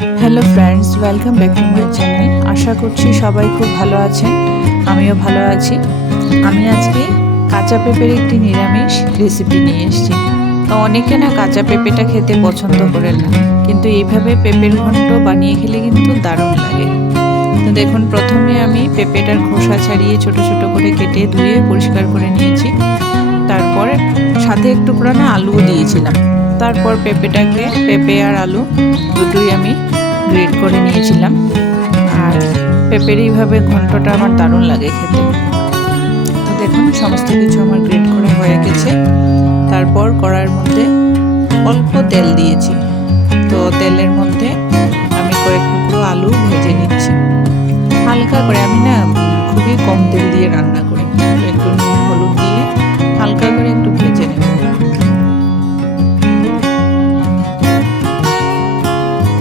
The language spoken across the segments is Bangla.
Hello friends, welcome back to my channel. আশা করছি সবাই খুব ভালো আছেন, আমিও ভালো আছি। আমি আজকে কাঁচা পেঁপের একটি নিরামিষ রেসিপি নিয়ে এসেছি। তো অনেকে না কাঁচা পেঁপেটা খেতে পছন্দ করেন না, কিন্তু এইভাবে পেঁপের ঘন্ট বানিয়ে খেলে কিন্তু দারুণ লাগে। তো দেখুন, প্রথমে আমি পেঁপেটার খোসা ছাড়িয়ে ছোট ছোট করে কেটে ধুয়ে পরিষ্কার করে নিয়েছি। তারপর সাথে একটু পুরানো আলুও দিয়েছিলাম। তারপর পেঁপে আর আলু দুটোই আমি গ্রেট করে নিয়েছিলাম। আর পেঁপের এইভাবে ঘন্টটা আমার দারুণ লাগে খেতে। তো দেখুন, সমস্ত কিছু আমার গ্রেট করা হয়ে গেছে। তারপর কড়াইয়ের মধ্যে অল্প তেল দিয়েছি। তো তেলের মধ্যে আমি কয়েক টুকরো আলু ভেজে নিচ্ছি হালকা করে। আমি না খুবই কম তেল দিয়ে রান্না করি। একটু নুন হলুদ দিয়ে হালকা করে একটু ভেজে নেব।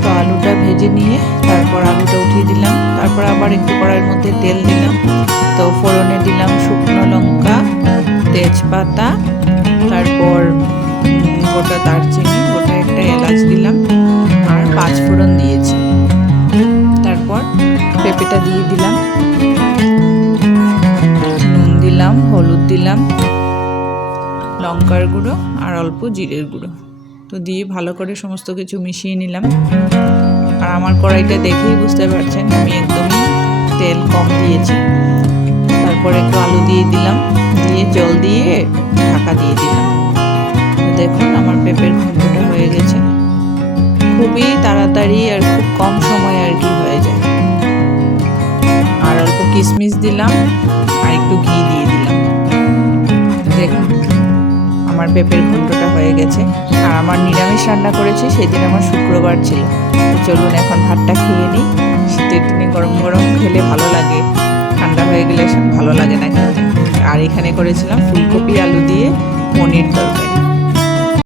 তো আলুটা ভেজে নিয়ে তারপর আলুটা উঠিয়ে দিলাম। তারপর আবার একটু কড়াইয়ের মধ্যে তেল দিলাম। তো ফোড়নে দিলাম শুকনো লঙ্কা, তেজপাতা, তারপর গোটা দারচিনি, গোটা একটা এলাচ দিলাম আর 5 ফোড়ন দিয়েছি। তারপর পেঁপেটা দিয়ে দিলাম, নুন দিলাম, হলুদ দিলাম, লঙ্কার গুঁড়ো আর অল্প জিরের গুঁড়ো। তো দিয়ে ভালো করে সমস্ত কিছু মিশিয়ে নিলাম। আর আমার কড়াইটা দেখেই বুঝতে পারছেন আমি একদমই তেল কম দিয়েছি। তারপর একটু আলু দিয়ে দিলাম, দিয়ে জল দিয়ে ঢাকা দিয়ে দিলাম। তো দেখুন, আমার পেঁপের ঘন্টটা হয়ে গেছে। খুবই তাড়াতাড়ি আর খুব কম সময় আর কি হয়ে যায়। আর অল্প কিশমিশ দিলাম আর একটু ঘি দিয়ে দিলাম। দেখুন, আমার পেঁপের ঘন্টটা হয়ে গেছে। আর আমার নিরামিষ রান্না করেছি, সেদিন আমার শুক্রবার ছিল। তো চলুন এখন ভাতটা খেয়ে নিই। শীতের দিনে গরম গরম খেলে ভালো লাগে, ঠান্ডা হয়ে গেলে ভালো লাগে না খেতে। আর এখানে করেছিলাম ফুলকপি আলু দিয়ে পনির তরকারি।